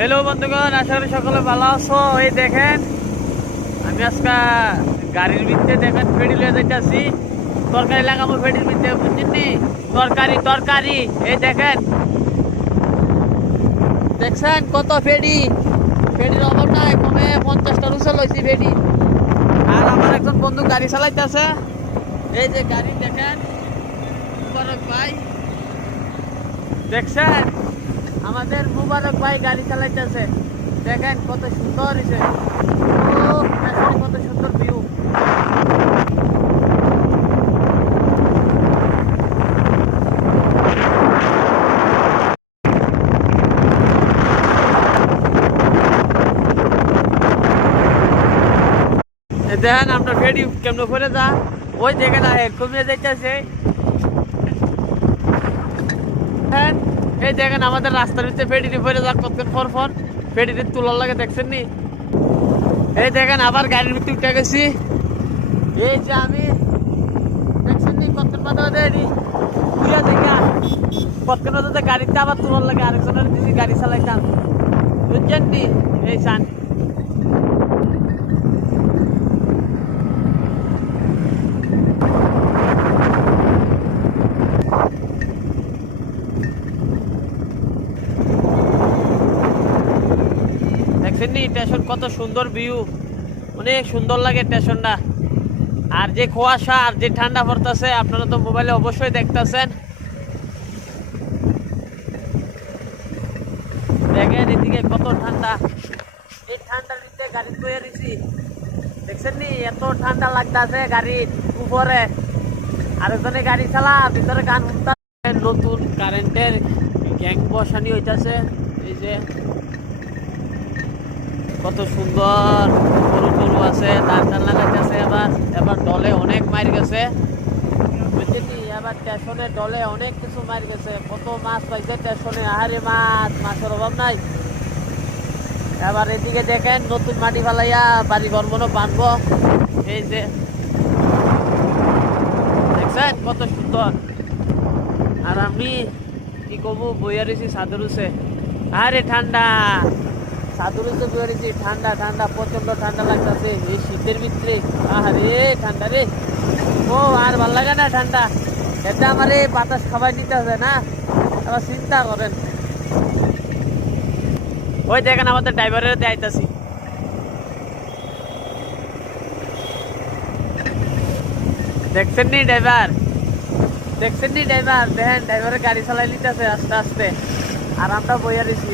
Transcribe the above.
Hello বন্ধুগণ, আশা করি সকলে ভালো আছো। এই দেখেন আমি আজকে গাড়ির ভিতরে দেখেন ফেরি লয়ে যাইতেছি। তরকারি লাগাবো ফেরির ভিতরে, বুঝছেন? তরকারি তরকারি এই দেখেন, দেখছেন কত ফেরি। ফেরির অভাব নাই, কমে 50টা রুসে লইছি ফেরি। আর আমার একজন বন্ধু গাড়ি চালাইতেছে। এই যে গাড়ি দেখেন, মুবারক ভাই দেখছেন, আমাদের মুবারক ভাই গাড়ি চালাইতেছে। দেখেন কত সুন্দর হয়েছে, কত সুন্দর ভিউ। দেখেন আমরা ফেরি কেমন করে যা ওই দেখেন কমিয়ে যাইতেছে। এই দেখেন আমাদের রাস্তার ভিতরে ফেরি ফেরে যা কতক্ষণ পর পর ফেরিতে তোলার লাগে, দেখছেন নি? এই দেখেন আবার গাড়ির ভিতরে উঠে গেছি। এই যে আমি দেখছেন নি কতক্ষণ বাদে ঘুরিয়া দেখা কতক্ষণ বাদে গাড়িতে আবার তোলার লাগে, আরেকজনের দিদি গাড়ি চালাইতাম, বুঝছেন নি? এই চান স্টেশন, কত সুন্দর ভিউ, অনেক সুন্দর লাগে স্টেশনটা। আর যে কুয়াশা আর যে ঠান্ডা পড়তেছে, আপনারা তো মোবাইলে অবশ্যই দেখতেছেন। দেখেন এদিকে কত ঠান্ডা, এই ঠান্ডার ভিতরে গাড়ি বয়ে দিছি, দেখছেন নি? এত ঠান্ডা লাগতেছে গাড়ির উপরে। আরেকজনে গাড়ি চালা ভিতরে গান শুনতে। নতুন কারেন্টের গ্যাং বসানি হইতাছে। এই যে কত সুন্দর গরু গরু আছে, ধান ধান লাগাইতেছে। এবার ডলে অনেক মার গেছে, বুঝলি? এবার স্টেশনে ডলে অনেক কিছু মার গেছে। কত মাছ পাইছে স্টেশনে, আহারে মাছের অভাব নাই। এবার এদিকে দেখেন নতুন মাটি ফালাইয়া বাড়ি ঘর মনে বাঁধবো। এই যে দেখছেন কত সুন্দর। আর আমি কি কবো, বইয়া রয়েছি সাদরুসে। আরে ঠান্ডা, সাদরুসে বইয়া রয়েছি, ঠান্ডা ঠান্ডা, প্রচন্ড ঠান্ডা লাগতেছে এই শীতের ভিতরে। আরে ঠান্ডা রে, ও আর ভাল লাগে না ঠান্ডা। এটা আমার এই বাতাস খাবার দিতে হবে না, আবার চিন্তা করেন। ওই দেখেন আমাদের ড্রাইভারের দেখাইতেছি, দেখছেন নি ড্রাইভার? দেখছেন নি ড্রাইভার? দেখেন ড্রাইভারের গাড়ি চালাই নিতেছে আস্তে আস্তে, আর আমরা বইয়া দিছি।